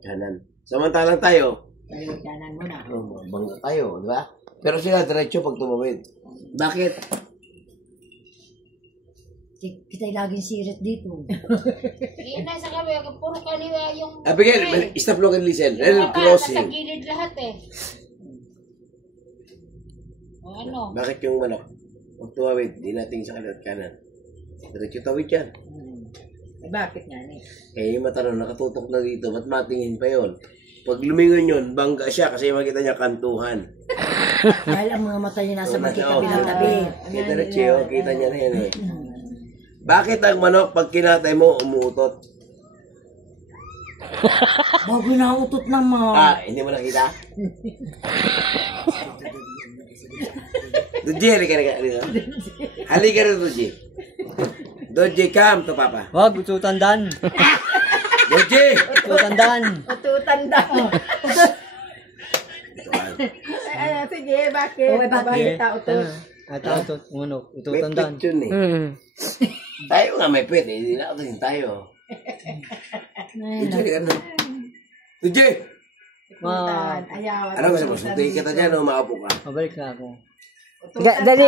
kanan. Samantalang tayo, Kaliwat kanan mo na. bangga tayo, di ba? Pero sila diretso pag tumawid. Bakit? Kita'y laging sirit dito. Yan na sa kami, puro kaliwa yung... Abigail, stop look and listen. Sa Crossing. gilid lahat eh. O ano? Bakit yung manok? Pag tumawid, di nating sa kaliwat kanan. Diretso tawid yan. Bakit nga eh? Eh, yung mata nun, nakatutok na dito, ba't matingin pa yon? Pag lumingon yun, bangga siya kasi makita niya kantuhan. Dahil ang mga mata niya nasa magkitabi Oo. ng tabi. Kaya diretso yun, kita niya na yun eh. Bakit ang manok pag kinatay mo, umuutot? Bago nautot naman. Hindi mo nakita? Doji, halika rito. Halika rito, Doji. Doji, come to Papa. Wag, ututandan. Doji! Ututandan. Tutanda. Sige, bakit? Okay, bakit tao to? Ito, May ututandan. pet yun eh. Tayo nga may pet eh. Hindi na ako tayo. Doji, halika na. Doji! Ayaw. Ano gusto mo? Suntuin kita dyan o makapo ka? Mabalik na ako. Dali,